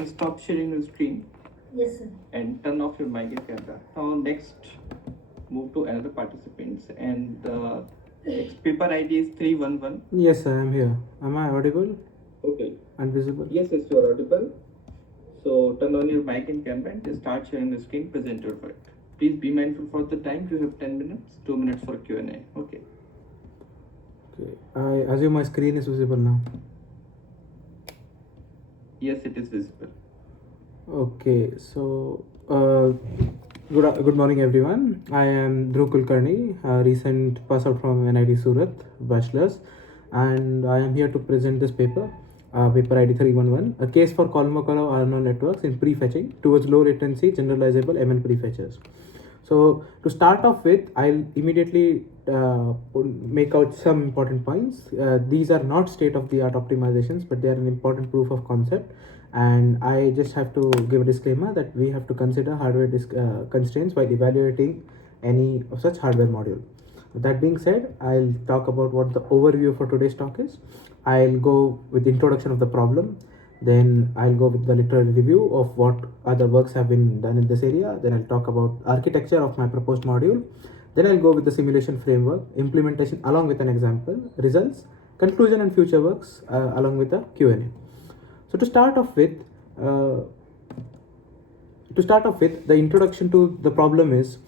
can stop sharing your screen. Yes, sir. And turn off your mic and camera. Now next, move to another participants, and next paper ID is 311. Yes, sir, I'm here. Am I audible Okay. and visible? Yes, you are audible. So turn on your mic and camera and just start sharing the screen. Present your work. Please be mindful for the time. You have 10 minutes. 2 minutes for Q&A. Okay. Okay. I assume my screen is visible now. Yes, it is visible. Okay, so good morning, everyone. I am Dhruv Kulkarni, a recent pass out from NIT Surat, bachelor's, and I am here to present this paper, paper ID 311, a case for Kolmogorov-Arnold networks in prefetching towards low latency generalizable ML prefetchers. So to start off with, I'll immediately make out some important points. These are not state-of-the-art optimizations, but they are an important proof of concept. And I just have to give a disclaimer that we have to consider hardware constraints while evaluating any of such hardware module. That being said, I'll talk about what the overview for today's talk is. I'll go with the introduction of the problem. Then I'll go with the literary review of what other works have been done in this area. Then I'll talk about architecture of my proposed module. Then I'll go with the simulation framework, implementation along with an example, results, conclusion and future works along with a Q&A. So to start off with, the introduction to the problem is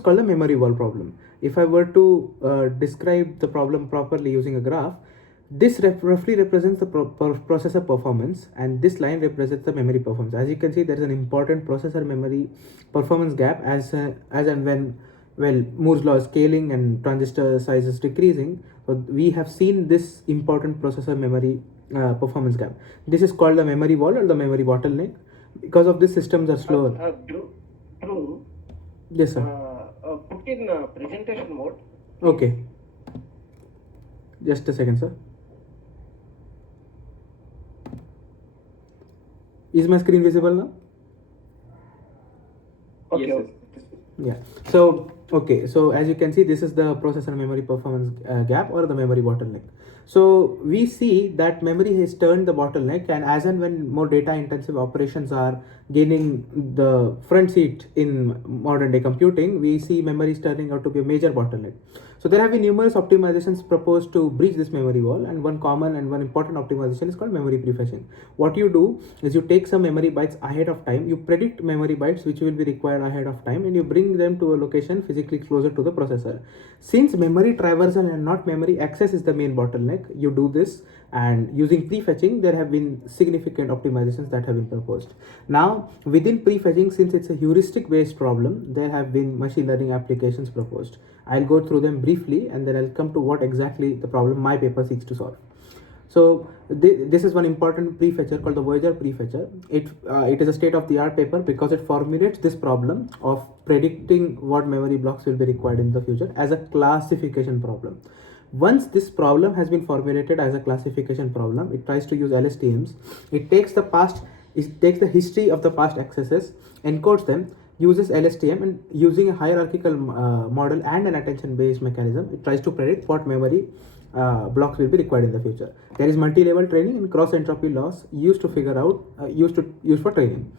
called a memory wall problem. If I were to describe the problem properly using a graph, this roughly represents the processor performance, and this line represents the memory performance. As you can see, there is an important processor memory performance gap as and when Moore's law is scaling and transistor size is decreasing. So we have seen this important processor memory performance gap. This is called the memory wall or the memory bottleneck. Because of this, systems are slower. Dhruv, Yes, sir. put in presentation mode. Okay. Just a second, sir. Is my screen visible now? Okay. Yes, Yeah. So, okay. So as you can see, this is the processor memory performance gap or the memory bottleneck. So we see that memory has turned the bottleneck, and as and when more data intensive operations are gaining the front seat in modern day computing, we see memory is turning out to be a major bottleneck. So there have been numerous optimizations proposed to breach this memory wall, and one common and one important optimization is called memory prefetching. What you do is you take some memory bytes ahead of time, you predict memory bytes which will be required ahead of time, and you bring them to a location physically closer to the processor. Since memory traversal and not memory access is the main bottleneck, you do this, and using prefetching, there have been significant optimizations that have been proposed. Now, within prefetching, since it's a heuristic based problem, there have been machine learning applications proposed. I'll go through them briefly, and then I'll come to what exactly the problem my paper seeks to solve. So this is one important prefetcher called the Voyager prefetcher. It is a state-of-the-art paper because it formulates this problem of predicting what memory blocks will be required in the future as a classification problem. Once this problem has been formulated as a classification problem, it tries to use LSTMs. It takes the history of the past accesses, encodes them, uses LSTM, and using a hierarchical model and an attention-based mechanism, it tries to predict what memory blocks will be required in the future. There is multi-level training and cross-entropy loss used to figure out, used for training.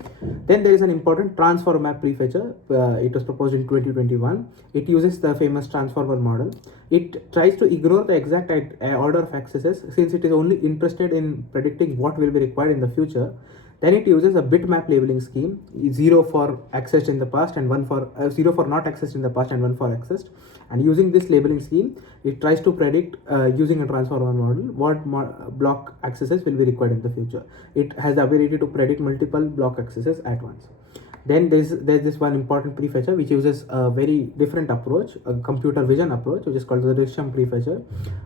Then there is an important transform map prefetcher. It was proposed in 2021. It uses the famous transformer model. It tries to ignore the exact order of accesses since it is only interested in predicting what will be required in the future. Then it uses a bitmap labeling scheme, 0 for accessed in the past and 1 for 0 for not accessed in the past and 1 for accessed. And using this labeling scheme, it tries to predict using a transformer model what block accesses will be required in the future. It has the ability to predict multiple block accesses at once. Then there's this one important prefetcher which uses a very different approach, a computer vision approach, which is called the Risham prefetcher.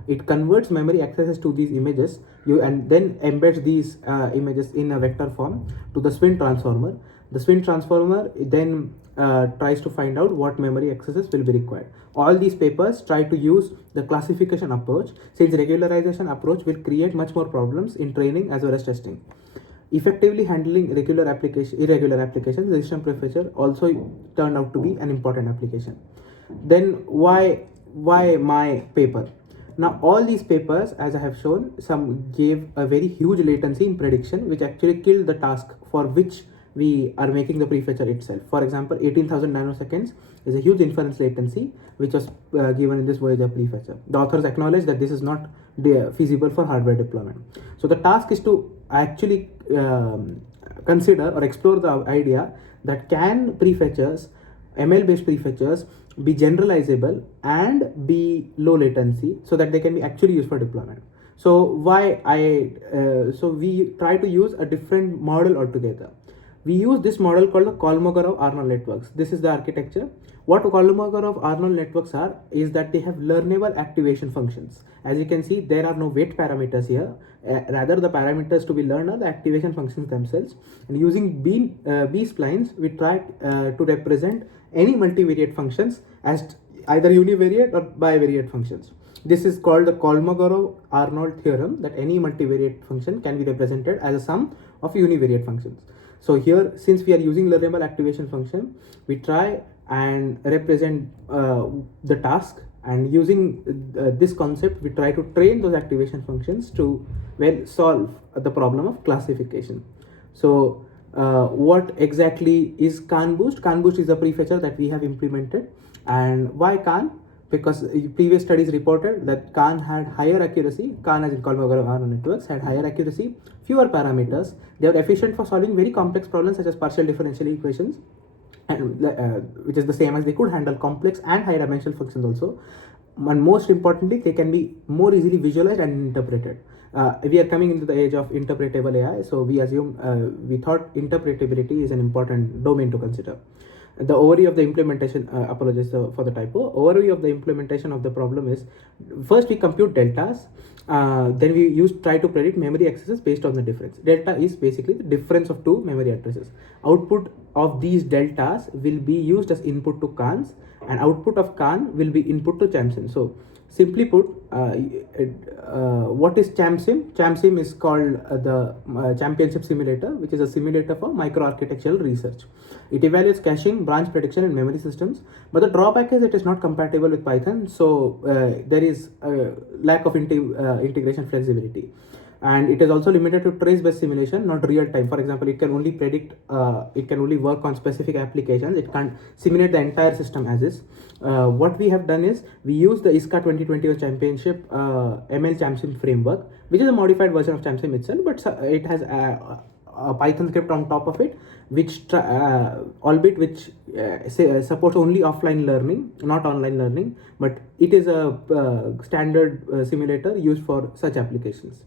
It converts memory accesses to these images and then embeds these images in a vector form to the Swin transformer. The Swin transformer then tries to find out what memory accesses will be required. All these papers try to use the classification approach, since regularization approach will create much more problems in training as well as testing. Effectively handling irregular applications, the Risham prefetcher also turned out to be an important application. Then why my paper? Now all these papers, as I have shown, some gave a very huge latency in prediction, which actually killed the task for which we are making the prefetcher itself. For example, 18,000 nanoseconds is a huge inference latency which was given in this Voyager prefetcher. The authors acknowledge that this is not feasible for hardware deployment. So the task is to actually consider or explore the idea that can prefetchers, ML based prefetchers, be generalizable and be low latency so that they can be actually used for deployment. So we try to use a different model altogether. We use this model called the Kolmogorov-Arnold networks. This is the architecture. What Kolmogorov-Arnold networks are is that they have learnable activation functions. As you can see, there are no weight parameters here. Rather, the parameters to be learned are the activation functions themselves. And using B-splines, we try to represent any multivariate functions as either univariate or bivariate functions. This is called the Kolmogorov-Arnold theorem, that any multivariate function can be represented as a sum of univariate functions. So here, since we are using learnable activation function, we try and represent the task, and using this concept, we try to train those activation functions to solve the problem of classification. So what exactly is Khan Boost? Khan Boost is a prefetcher that we have implemented. And why Khan? Because previous studies reported that Khan had higher accuracy. Khan, as in Kolmogorov-Arnold networks, had higher accuracy, fewer parameters. They are efficient for solving very complex problems such as partial differential equations, and which is the same as they could handle complex and high dimensional functions also. And most importantly, they can be more easily visualized and interpreted. We are coming into the age of interpretable AI, so we thought interpretability is an important domain to consider. The overview of the implementation, apologies for the typo. Overview of the implementation of the problem is, first we compute deltas, then we try to predict memory accesses based on the difference. Delta is basically the difference of two memory addresses. Output of these deltas will be used as input to Khan's, and output of Khan will be input to ChamSim. So simply put, what is ChamSim? ChamSim is called the championship simulator, which is a simulator for microarchitectural research. It evaluates caching, branch prediction, and memory systems. But the drawback is it is not compatible with Python, so there is a lack of integration flexibility. And it is also limited to trace-based simulation, not real-time. For example, it can only predict, it can only work on specific applications. It can't simulate the entire system as is. What we have done is, we use the ISCA 2021 Championship ML ChamSim framework, which is a modified version of ChamSim itself, but it has a Python script on top of it, which supports only offline learning, not online learning, but it is a standard simulator used for such applications.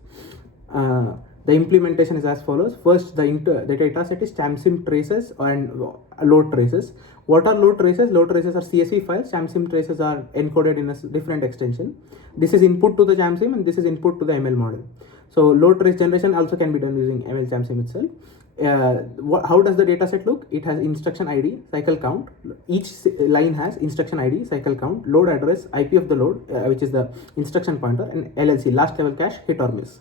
The implementation is as follows. First, the data set is ChamSim traces and load traces. What are load traces? Load traces are CSV files. ChamSim traces are encoded in a different extension. This is input to the ChamSim, and this is input to the ML model. So load trace generation also can be done using ML ChamSim itself. How does the data set look? It has instruction ID, cycle count. Each line has instruction ID, cycle count, load address, IP of the load, which is the instruction pointer, and LLC, last level cache, hit or miss.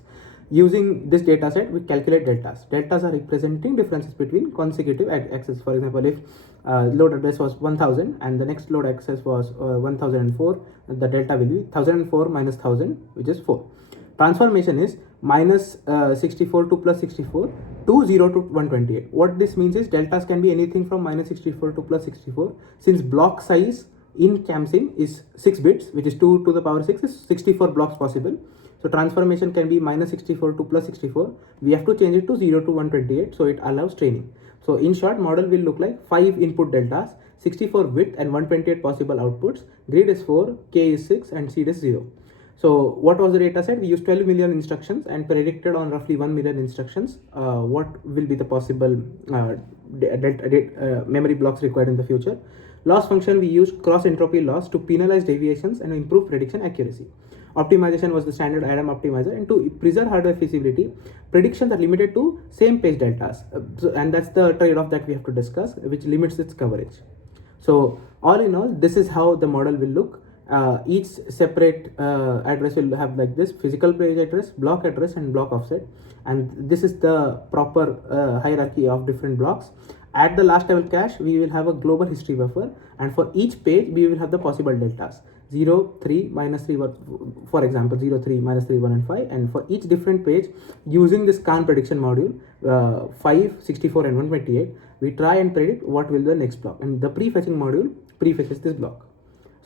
Using this data set, we calculate deltas. Deltas are representing differences between consecutive access. For example, if load address was 1000 and the next load access was 1004, the delta will be 1004 minus 1000, which is 4. Transformation is minus 64 to plus 64 to 0 to 128. What this means is deltas can be anything from minus 64 to plus 64. Since block size in ChamSim is 6 bits, which is 2 to the power 6, is 64 blocks possible. So transformation can be minus 64 to plus 64. We have to change it to 0 to 128, so it allows training. So in short, model will look like 5 input deltas, 64 width and 128 possible outputs. Grid is 4, K is 6 and seed is 0. So what was the data set? We used 12 million instructions and predicted on roughly 1 million instructions what will be the possible memory blocks required in the future. Loss function, we used cross entropy loss to penalize deviations and improve prediction accuracy. Optimization was the standard Adam optimizer, and to preserve hardware feasibility, predictions are limited to same page deltas, and that's the trade-off that we have to discuss, which limits its coverage. So all in all, this is how the model will look. Each separate address will have like this: physical page address, block address, and block offset. And this is the proper hierarchy of different blocks. At the last level cache, we will have a global history buffer, and for each page, we will have the possible deltas. 0, 3, minus 3, for example, 0, 3, minus 3, 1, and 5. And for each different page, using this Khan prediction module, 5, 64, and 128, we try and predict what will be the next block. And the prefetching module prefetches this block.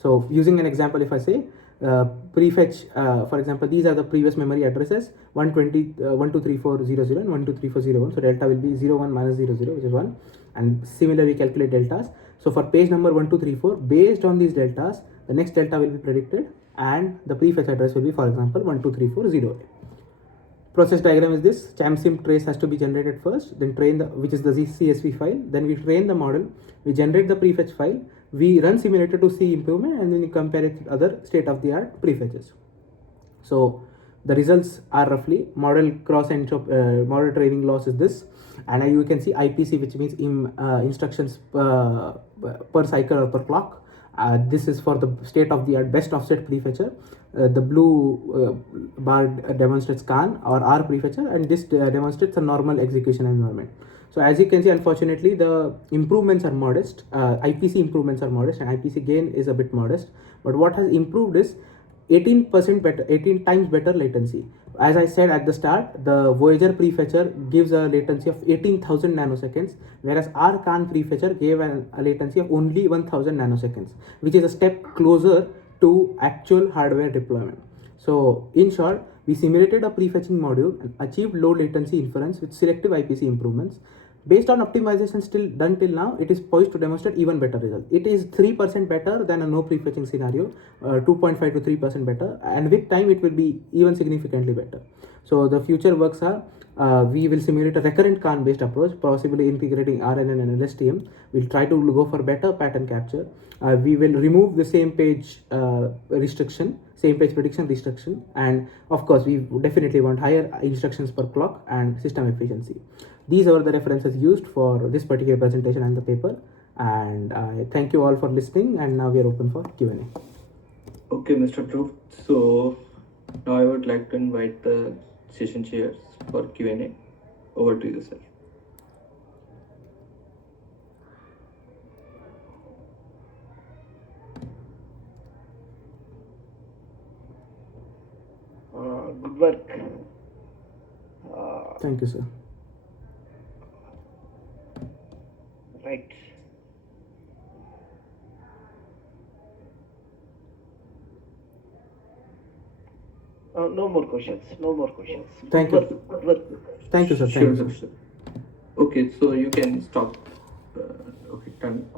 So using an example, if I say prefetch, for example, these are the previous memory addresses 123400 and 123401. So delta will be 01 minus 00, which is 1. And similarly calculate deltas. So for page number 1234, based on these deltas, the next delta will be predicted, and the prefetch address will be, for example, 123408. Process diagram is this. ChamSim trace has to be generated first, then train the, which is the CSV file. Then we train the model, we generate the prefetch file, we run simulator to see improvement, and then we compare it with other state-of-the-art prefetches. So the results are roughly model model training loss is this, and you can see IPC, which means instructions per cycle or per clock. This is for the state-of-the-art best offset prefetcher. The blue bar demonstrates Khan or R prefetcher, and this demonstrates a normal execution environment. So as you can see, unfortunately, the improvements are modest. IPC improvements are modest, and IPC gain is a bit modest. But what has improved is 18% better, 18 times better latency. As I said at the start, the Voyager prefetcher gives a latency of 18,000 nanoseconds, whereas our Khan prefetcher gave a latency of only 1,000 nanoseconds, which is a step closer to actual hardware deployment. So in short, we simulated a prefetching module and achieved low latency inference with selective IPC improvements. Based on optimization still done till now, it is poised to demonstrate even better result. It is 3% better than a no prefetching scenario, 2.5 to 3% better, and with time it will be even significantly better. So the future works are, we will simulate a recurrent Khan based approach, possibly integrating RNN and LSTM. We'll try to go for better pattern capture. We will remove the same page restriction, same page prediction restriction, and of course we definitely want higher instructions per clock and system efficiency. These are the references used for this particular presentation and the paper, and I thank you all for listening, and now we are open for Q&A. Okay, Mr. Dhruv. So now I would like to invite the session chairs for Q&A. Over to you, sir. Good work. Thank you, sir. Right. No more questions. No more questions. Thank Good you. work. Good work. Thank you, sir. Sure, Thank you, sir. Okay, so you can stop. Okay, turn off.